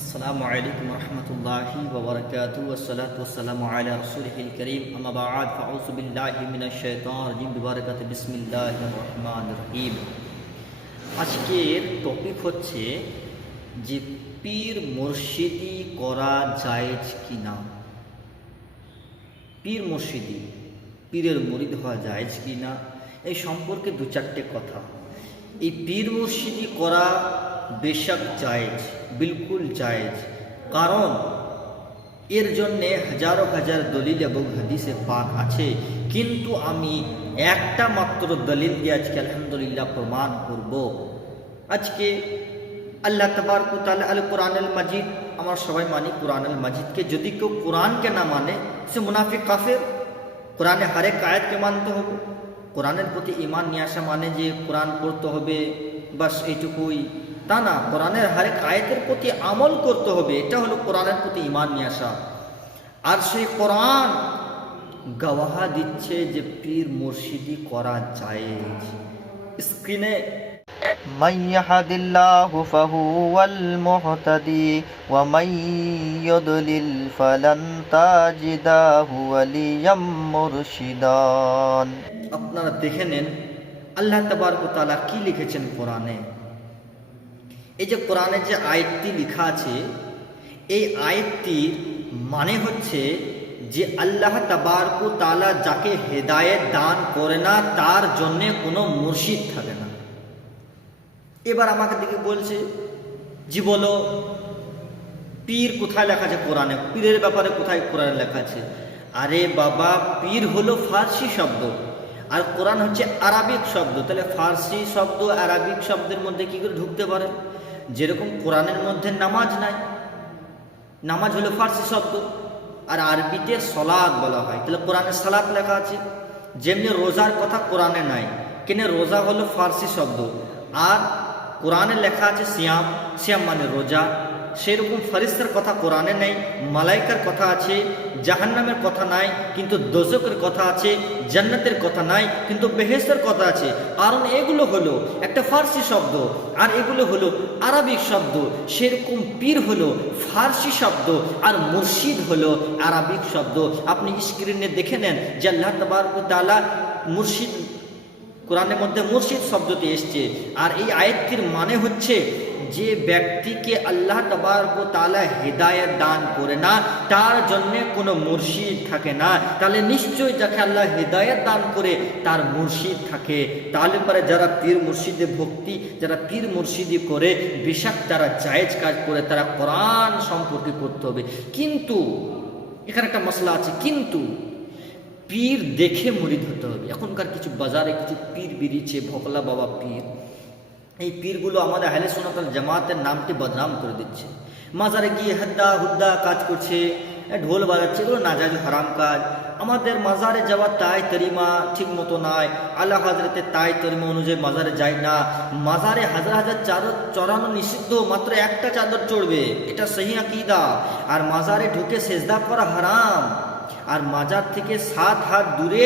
আসসালামু আলাইকুম রহমতুল্লাহি ওয়া বারাকাতুহু ওয়াসসালাতু ওয়াসসালামু আলা রাসূলিল কারীম আম্মা বা'দ ফাউযু বিল্লাহি মিনাশ শাইতানির রাজিম বিবারাকাতি বিসমিল্লাহির রহমানির রহিম। আজকের টপিক হচ্ছে যে পীর মুর্শিদি করা জায়েজ কিনা। পীর মুর্শিদি, পীরের মুরিদ হওয়া জায়েজ কিনা, এই সম্পর্কে দু চারটে কথা। এই পীর মুর্শিদি করা বেশক জায়েজ, বিলকুল জায়েজ। কারণ এর জন্যে হাজারো হাজার দলিল এবং হাদিসে পাক আছে, কিন্তু আমি একটা মাত্র দলিল দিয়ে আজকে আলহামদুলিল্লাহ প্রমাণ করব। আজকে আল্লাহ তাবারক ওয়া তাআলা আল কোরআনুল মাজিদ, আমরা সবাই মানি কোরআনুল মাজিদকে। যদি কেউ কোরআনকে না মানে সে মুনাফিক কাফের। কোরআনে হরেক আয়াতকে মানতে হবে। কোরআনের প্রতি ঈমান নিয়ে আসা মানে যে কোরআন পড়তে হবে বাস এইটুকুই তা না, কোরআনের হরেক আয়াতের প্রতি আমল করতে হবে, এটা হলো কোরআনের প্রতি ঈমান নিয়ে আসা। আর সেই কোরআন গওয়াহা দিচ্ছে যে পীর মুর্শিদি করা জায়েজ। স্ক্রিনে من يهد الله فهو المهتدي ومن يضلل فلن تجد له وليا مرشدا। আপনারা দেখে নেন আল্লাহ তাবারক ওয়া তাআলা কি লিখেছেন কোরআনে। এই যে কোরআনে যে আয়াতটি লেখা আছে, এই আয়াতটির মানে হচ্ছে যে আল্লাহ তাবারক ওয়া তাআলা যাকে হেদায়েত দান করে না তার জন্যে কোনো মুর্শিদ থাকে না। এবার আমাকে দিকে বলছে জি বলো পীর কোথায় লেখা আছে কোরআনে, পীরের ব্যাপারে কোথায় কোরআনে লেখা আছে? আরে বাবা, পীর হলো ফার্সি শব্দ আর কোরআন হচ্ছে আরবিক শব্দ। তাহলে ফার্সি শব্দ আরবিক শব্দের মধ্যে কি করে ঢুকতে পারে? যেরকম কোরআনের মধ্যে নামাজ নাই, নামাজ হলো ফার্সি শব্দ আর আরবিতে সলাত বলা হয়, তাহলে কোরআনে সালাত লেখা আছে। যেমনি রোজার কথা কোরআনে নাই, কেন রোজা হলো ফার্সি শব্দ আর কোরআনে লেখা আছে সিয়াম, সিয়াম মানে রোজা। সেরকম ফেরেশতার কথা কোরআনে নেই, মালাইকার কথা আছে, জাহান্নামের কথা নাই কিন্তু দোজখের কথা আছে, জান্নাতের কথা নাই কিন্তু বেহেশতের কথা আছে। কারণ এগুলো হলো একটা ফার্সি শব্দ আর এগুলো হলো আরবিক শব্দ। সেরকম পীর হলো ফার্সি শব্দ আর মুর্শিদ হলো আরবিক শব্দ। আপনি স্ক্রিনে দেখে নেন যে আল্লাহ তাবারক ওয়া তাআলা মুর্শিদ, কোরআনের মধ্যে মুর্শিদ শব্দটি এসছে। আর এই আয়াতটির মানে হচ্ছে যে ব্যক্তিকে আল্লাহ তাবারক ওয়া তাআলা হেদায়েত দান করে না তার জন্যে কোনো মুর্শিদ থাকে না। তাহলে নিশ্চয়ই যাকে আল্লাহ হেদায়েত দান করে তার মুর্শিদ থাকে। তাহলে পরে যারা পীর মুর্শিদে ভক্তি, যারা পীর মুর্শিদি করে বেশক তারা জায়েজ কাজ করে, তারা কোরআন সম্পর্কে করতে হবে। কিন্তু এখানে একটা মশলা আছে, কিন্তু পীর দেখে মুরিদ হতে হবে। এখনকার কিছু বাজারে কিছু পীর বেরিয়েছে, ভোকলা বাবা পীর। এই পীরগুলো আমাদের আহলে সুন্নাত ওয়াল জামাতের নামটি বদনাম করে দিচ্ছে। মাজারে গিয়ে হাদ্দা হুদ্দা কাজ করছে, ঢোল বাজাচ্ছে, এগুলো নাজায়েজ হারাম কাজ। আমাদের মাজারে যাওয়ার তাই তরিমা ঠিক মতো নাই, আলা হযরতের তাই তরিমা অনুযায়ী মাজারে যায় না। মাজারে হাজার হাজার চাদর চড়ানো নিষিদ্ধ, মাত্র একটা চাদর চড়বে, এটা সহি আকীদা। আর মাজারে ঢুকে সেজদা করা হারাম, আর মাজার থেকে 7 হাত দূরে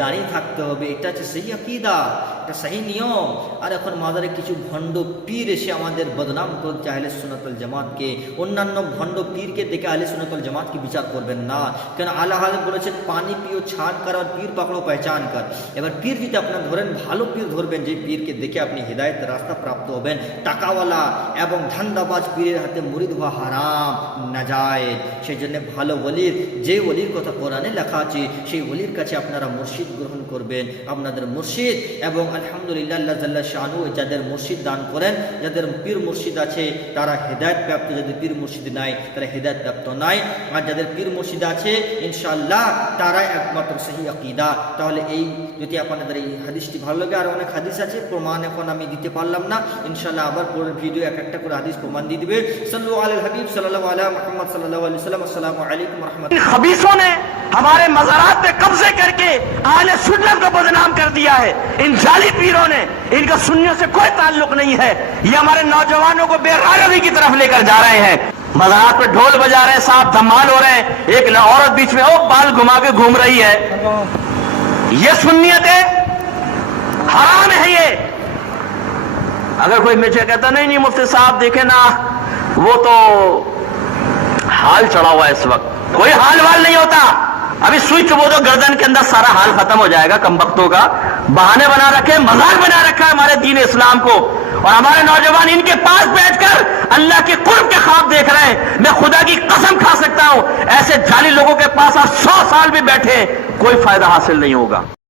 দাঁড়িয়ে থাকতে হবে, এটা হচ্ছে সহি আকীদা, এটা সহি নিয়ম। আর এখন মাজারে কিছু ভণ্ড পীর এসে আমাদের বদনাম করছে আহলে সুন্নাত ওয়াল জামাতকে। অন্যান্য ভণ্ড পীরকে দেখে আহলে সুন্নাত ওয়াল জামাতকে বিচার করবেন না, কেন আল্লাহ বলেছেন পানি পিও ছান কর আর পীর পাকড়ো পহচান কর। এবার পীর যদি আপনারা ধরেন, ভালো পীর ধরবেন, যে পীরকে দেখে আপনি হেদায়েতের রাস্তা প্রাপ্ত হবেন। টাকাওয়ালা এবং ধান্দাবাজ পীরের হাতে মুরিদ হওয়া হারাম, নাজায়েজ। সেই জন্য ভালো ওলির, যে ওলির কথা কোরআনে লেখা আছে সেই ওলির কাছে আপনারা মুর্শিদ গ্রহণ করবেন। আপনাদের মুর্শিদ এবং আলহামদুলিল্লাহ আল্লাহ জাল্লা শানু যাদের মুর্শিদ দান করেন, যাদের পীর মুর্শিদ আছে তারা হেদায়েত প্রাপ্ত, যাদের পীর মুর্শিদ নাই তারা হেদায়েত প্রাপ্ত নাই। আর যাদের পীর মুর্শিদ আছে ইনশাআল্লাহ তারা একমাত্র সহি আকীদা। তাহলে এই যদি আপনাদের এই হাদিসটি ভালো লাগে, আর অনেক হাদিস আছে, প্রমাণ এখন আমি দিতে পারলাম না, ইনশাআল্লাহ আবার পরের ভিডিও এক একটা করে হাদিস প্রমাণ দিয়ে দিবে। সাল্লু আলাল হাবিব সাল্লাল্লাহু আলা মুহাম্মদ সাল্লাল্লাহু আলাইহি ওয়াসাল্লাম। আসসালামু আলাইকুম ওয়া রাহমাতুল্লাহ। खबीसों ने हमारे मज़ारात पे कब्जे करके आहले सुन्नत को बदनाम कर दिया है। इन जाली पीरों ने, इनका सुन्नियों से कोई ताल्लुक नहीं है। ये हमारे नौजवानों को बेरागवी की तरफ लेकर जा रहे हैं। मज़ारात पे ढोल बजा रहे हैं, साहब धमाल हो रहे हैं, एक औरत बीच में ओ बाल घुमा के घूम रही है। ये सुन्नियत है, हराम है ये। अगर कोई मुझे कहता नहीं मुफ्ती साहब देखे ना, वो तो हाल चढ़ा हुआ है इस वक्त, कोई हाल वाल नहीं होता। अभी स्विच वो तो गर्दन के अंदर सारा हाल खत्म हो जाएगा कमबख्तों का। बहाने बना रखे, मजाक बना रखा है हमारे दीन इस्लाम को, और हमारे नौजवान इनके पास बैठकर अल्लाह के कुर्ब के ख्वाब देख रहे हैं। मैं खुदा की कसम खा सकता हूं, ऐसे जाली लोगों के पास आप 100 साल भी बैठे कोई फायदा हासिल नहीं होगा।